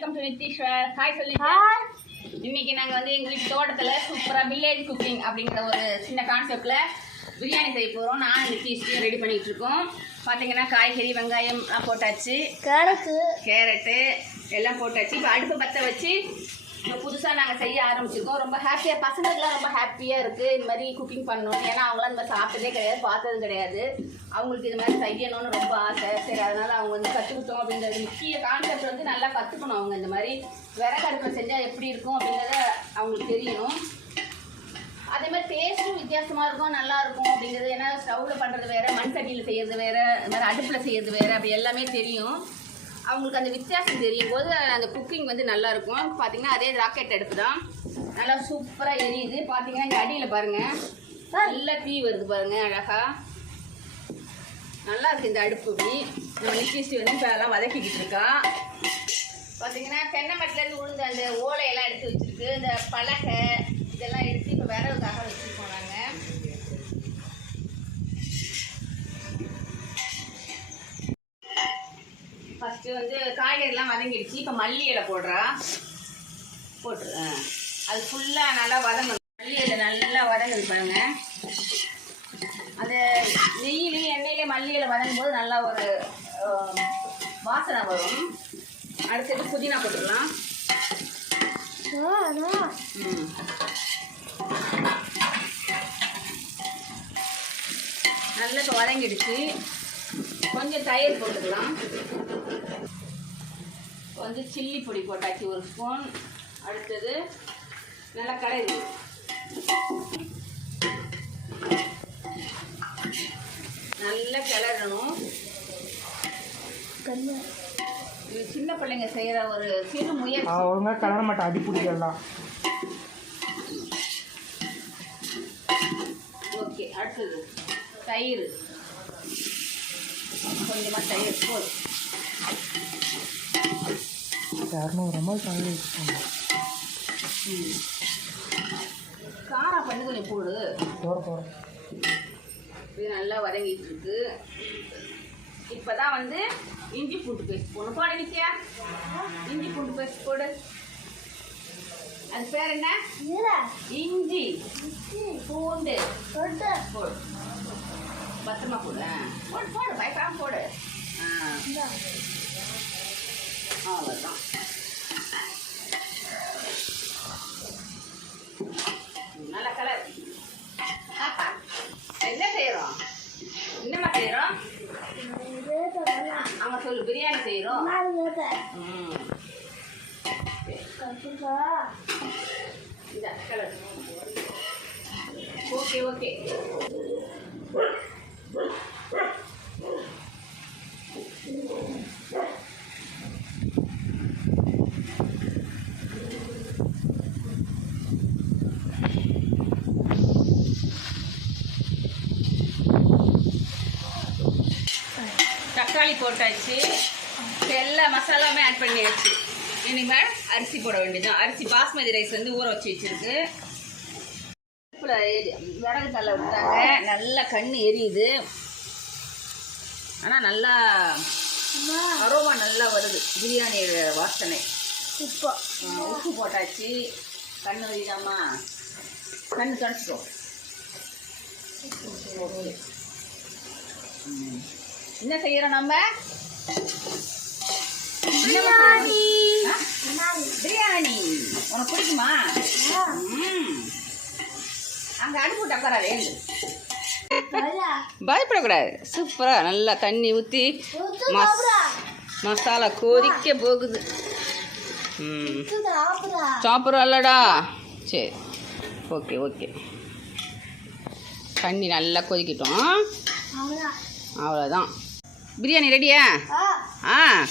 Welcome to Nitheeswar hi சொல்லி இன்னைக்கு நாங்கள் வந்து எங்கள் வீட்டு தோட்டத்தில் சூப்பராக வில்லேஜ் குக்கிங் அப்படிங்கிற ஒரு சின்ன கான்செப்டில் பிரியாணி செய்ய போகிறோம் நான் நித்தீஷ்டையும் ரெடி பண்ணிகிட்டு இருக்கோம். பார்த்தீங்கன்னா காய்கறி வெங்காயம் எல்லாம் போட்டாச்சு. கேரட்டு. கேரட்டு எல்லாம் போட்டாச்சு. இப்போ அடுப்பை பற்ற வச்சு புதுசாக நாங்கள் செய்ய ஆரம்பிச்சிருக்கோம். ரொம்ப ஹாப்பியாக பசங்களுக்குலாம் ரொம்ப ஹாப்பியாக இருக்குது இந்த மாதிரி குக்கிங் பண்ணணும் ஏன்னா அவங்களாம் இந்த மாதிரி சாப்பிட்டதே கிடையாது பார்த்தது கிடையாது. அவங்களுக்கு இது மாதிரி செய்யணும்னு ரொம்ப ஆசை. சரி அதனால் அவங்க வந்து கற்றுக்கிட்டோம் அப்படிங்கிறது முக்கிய கான்செப்ட் வந்து நல்லா கற்றுக்கணும் அவங்க. இந்த மாதிரி விறகு அடுப்பில் செஞ்சால் எப்படி இருக்கும் அப்படிங்கிறத அவங்களுக்கு தெரியணும் அதே மாதிரி டேஸ்ட்டும் வித்தியாசமாக இருக்கும் நல்லா இருக்கும் அப்படிங்கிறது ஏன்னா ஸ்டவ்வில் பண்ணுறது வேறு மண் சட்டியில் வேறு இந்த மாதிரி அடுப்பில் செய்கிறது வேறு அப்படி எல்லாமே தெரியும். அவங்களுக்கு அந்த வித்தியாசம் தெரியும் போது அந்த குக்கிங் வந்து நல்லா இருக்கும் பார்த்தீங்கன்னா அதே ராக்கெட் அடுப்பு தான் நல்லா சூப்பராக எரியுது. பார்த்தீங்கன்னா இங்கே அடியில் பாருங்கள் நல்லா தீ வருது பாருங்கள் அழகாக நல்லா இருக்கு இந்த அடுப்பு. இப்படி நம்ம நிக்கிஸ்டி வந்து இப்போ எல்லாம் வதக்கிக்கிட்டு இருக்கா. பார்த்தீங்கன்னா தென்னை மட்டிலேருந்து உளுந்து அந்த ஓலையெல்லாம் எடுத்து வச்சிருக்கு. இந்த பலகை இதெல்லாம் எடுத்து இப்போ விரவுக்காக வச்சுருக்கோம் நாங்கள் ஃபஸ்ட்டு வந்து காய்கறிலாம் வதங்கிடுச்சு. இப்போ மல்லி இலை போடுறா. போட்டுரு. அது ஃபுல்லாக நல்லா வதங்கணும். மல்லி இலை நல்லா வதங்குது பாருங்க. அந்த நெய்யிலையும் எண்ணெயிலையும் மல்லி இலை வதங்கும் போது நல்லா ஒரு வாசனை வரும். அடுத்தது புதினா போட்டுக்கலாம். நல்லா இப்போ வதங்கிடுச்சு. கொஞ்சம் தயிர் போட்டுக்கலாம். கொஞ்சம் சில்லி பொடி போட்டாச்சு ஒரு ஸ்பூன். அடுத்தது நல்லா கலரி நல்லா கிளறணும். இது சின்ன பிள்ளைங்க செய்கிற ஒரு சிறு முயற்சி. அவன் ஒழுங்கா கலர மாட்டான். அடி பிடிக்கலாம் ஓகே அடுத்தது தயிர். கொஞ்சமாக தயிர் போதும். ரூபாய் காலையில் வச்சுக்கோங்க பண்ணி கொஞ்சம் போடு. போகிற போகிற இது நல்லா வதங்கிட்டு இருக்கு. இப்பதான் வந்து இஞ்சி பூண்டு பேஸ்ட் போடணும். போட நித்யா. இஞ்சி பூண்டு பேஸ்ட் போடு. அது பேர் என்ன? இஞ்சி பூண்டு. போடு. பத்திரமா போடு. போடு போடு பயப்படாம போடு. ஆ. அவ்வளோதான் சொல்லு பிரியாணி செய்யறோம் ம் இந்த கலர் ஓகே ஓகே தக்காளி போட்டாச்சு. எல்லா மசாலாவுமே ஆட் பண்ணியாச்சு. இனிமேல் அரிசி போட வேண்டியதுதான். அரிசி பாஸ்மதி ரைஸ் வந்து ஊற வச்சு வச்சிருக்கு. விறகு தள்ள விட்டாங்க. நல்லா கண்ணு எரியுது. ஆனால் நல்லா அரோமா நல்லா வருது. பிரியாணியோட வாசனை. இப்போ ஆ, உப்பு போட்டாச்சு. கண்ணு வரிதாம்மா கண்ணு தொடச்சிக்கோ. ஓகே ம். என்ன செய்யறோம் நம்ம? பயப்படக்கூடாது. சூப்பராக நல்லா தண்ணி ஊற்றி மஸ் மசாலா கொதிக்க போகுது. ம். சாப்பிட்றோம் இல்லடா. சரி. Okay okay. தண்ணி நல்லா கொதிக்கட்டும் அவ்வளோதான். பிரியாணி ரெடியா? ஆ.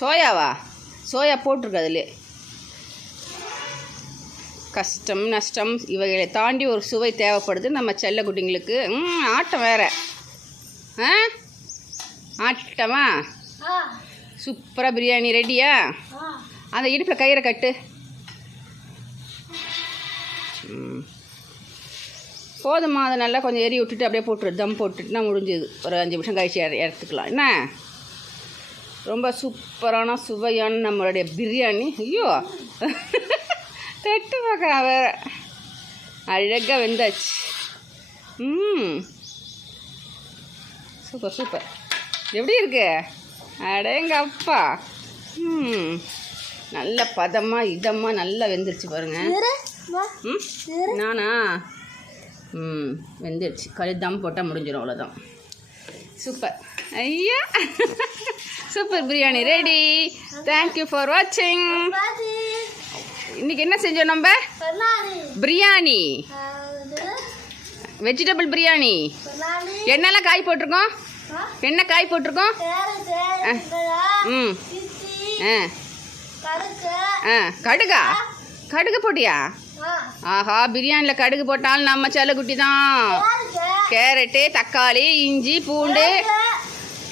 சோயாவா? சோயா போட்டிருக்கு அதில் கஷ்டம் நஷ்டம் இவைகளை தாண்டி ஒரு சுவை தேவைப்படுது. நம்ம செல்ல குட்டிங்களுக்கு ம் ஆட்டம் வேற. ஆ? ஆட்டமா? சூப்பராக பிரியாணி ரெடியா? அந்த இடுப்பில் கயிறை கட்டு. ம். போதுமா அதை நல்லா கொஞ்சம் எரி விட்டுட்டு அப்படியே போட்டுரு. தம் போட்டுட்டுனா முடிஞ்சுது. ஒரு அஞ்சு நிமிஷம் கழிச்சு இறத்துக்கலாம். என்ன? ரொம்ப சூப்பரான சுவையான நம்மளுடைய பிரியாணி. ஐயோ. தொட்டு பார்க்குறான் வேற அழகாக வெந்தாச்சு ம் சூப்பர் சூப்பர் எப்படி இருக்கு அடேங்க அப்பா ம் நல்ல பதமாக இதமாக நல்லா வெந்துருச்சு பாருங்க ம் நானா ம் வெந்துருச்சு களி தம் போட்டால் முடிஞ்சிடும் அவ்வளோதான் சூப்பர் ஐயா super biryani ready thank you for வாட்சிங் இன்னைக்கு என்ன செஞ்சோம் நம்ம? பிரியாணி. வெஜிடபிள் பிரியாணி. என்னெல்லாம் காய் போட்டிருக்கோம்? என்ன காய் போட்டிருக்கோம்? ம். ஆ. ஆ. கடுகா? கடுகு போட்டியா? ஆஹா பிரியாணியில் கடுகு போட்டாலும் நம்ம செல்லக்குட்டி தான் கேரட்டு தக்காளி இஞ்சி பூண்டு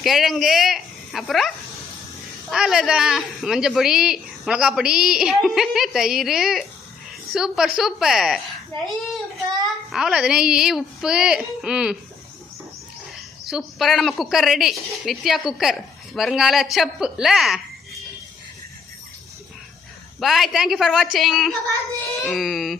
கிழங்கு அப்புறம் அவ்வளோதான் மஞ்சப்பொடி மிளகாப்பொடி தயிர். Super super. அவ்வளோ நெய் உப்பு. ம். சூப்பராக நம்ம குக்கர் ரெடி. நித்யா குக்கர். வருங்கால செப்புல பாய் தேங்க்யூ ஃபார் வாட்சிங் ம்.